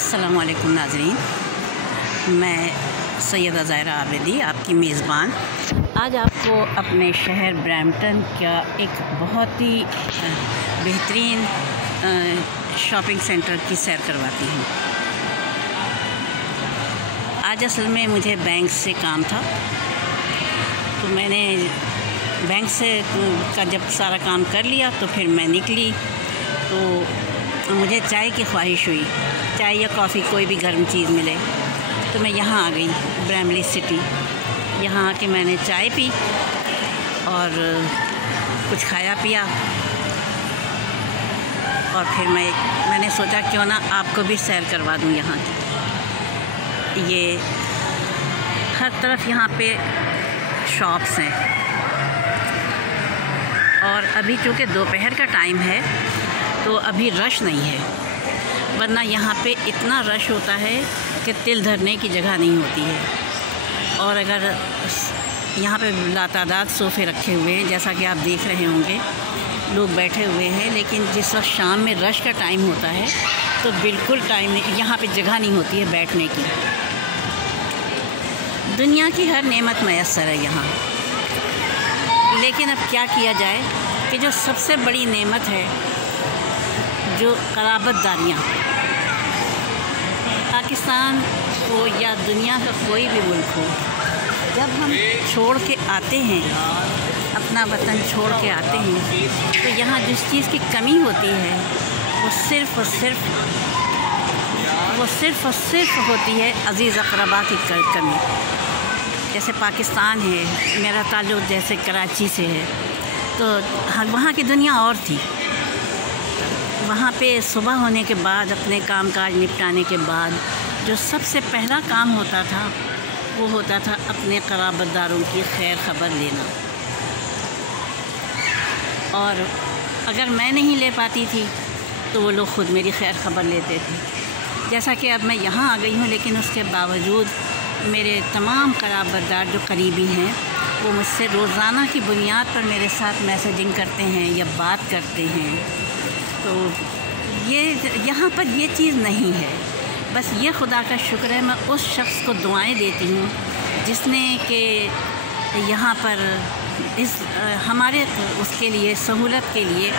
अस्सलामुअलैकुम नाज़रीन, मैं सैयदा ज़ाहिरा आबिदी आपकी मेज़बान आज आपको अपने शहर ब्रैम्पटन का एक बहुत ही बेहतरीन शॉपिंग सेंटर की सैर करवाती हूँ। आज असल में मुझे बैंक से काम था, तो मैंने बैंक से का जब सारा काम कर लिया तो फिर मैं निकली तो मुझे चाय की ख्वाहिश हुई। चाय या कॉफ़ी कोई भी गर्म चीज़ मिले तो मैं यहाँ आ गई ब्रैमली सिटी। यहाँ आके मैंने चाय पी और कुछ खाया पिया और फिर मैंने सोचा क्यों ना आपको भी सैर करवा दूँ यहाँ की। ये हर तरफ यहाँ पे शॉप्स हैं और अभी चूँकि दोपहर का टाइम है तो अभी रश नहीं है, वरना यहाँ पे इतना रश होता है कि तिल धरने की जगह नहीं होती है। और अगर यहाँ पे लातादाद सोफ़े रखे हुए हैं, जैसा कि आप देख रहे होंगे, लोग बैठे हुए हैं, लेकिन जिस वक्त शाम में रश का टाइम होता है तो बिल्कुल टाइम नहीं, यहाँ पे जगह नहीं होती है बैठने की। दुनिया की हर नेमत मैसर है यहाँ, लेकिन अब क्या किया जाए कि जो सबसे बड़ी नेमत है, जो क़राबतदारियाँ, पाकिस्तान हो या दुनिया का कोई भी मुल्क हो, जब हम छोड़ के आते हैं, अपना वतन छोड़ के आते हैं, तो यहाँ जिस चीज़ की कमी होती है वो सिर्फ़ और सिर्फ होती है अज़ीज़ अक़रबा की कमी। जैसे पाकिस्तान है, मेरा ताल्लुक़ जैसे कराची से है, तो वहाँ की दुनिया और थी। वहाँ पे सुबह होने के बाद, अपने कामकाज निपटाने के बाद, जो सबसे पहला काम होता था वो होता था अपने क़राबतदारों की खैर ख़बर लेना। और अगर मैं नहीं ले पाती थी तो वो लोग ख़ुद मेरी खैर ख़बर लेते थे। जैसा कि अब मैं यहाँ आ गई हूँ, लेकिन उसके बावजूद मेरे तमाम क़राबतदार जो करीबी हैं वो मुझसे रोज़ाना की बुनियाद पर मेरे साथ मैसेजिंग करते हैं या बात करते हैं। तो ये यहाँ पर ये चीज़ नहीं है। बस ये खुदा का शुक्र है, मैं उस शख्स को दुआएं देती हूँ जिसने कि यहाँ पर इस हमारे उसके लिए सहूलत के लिए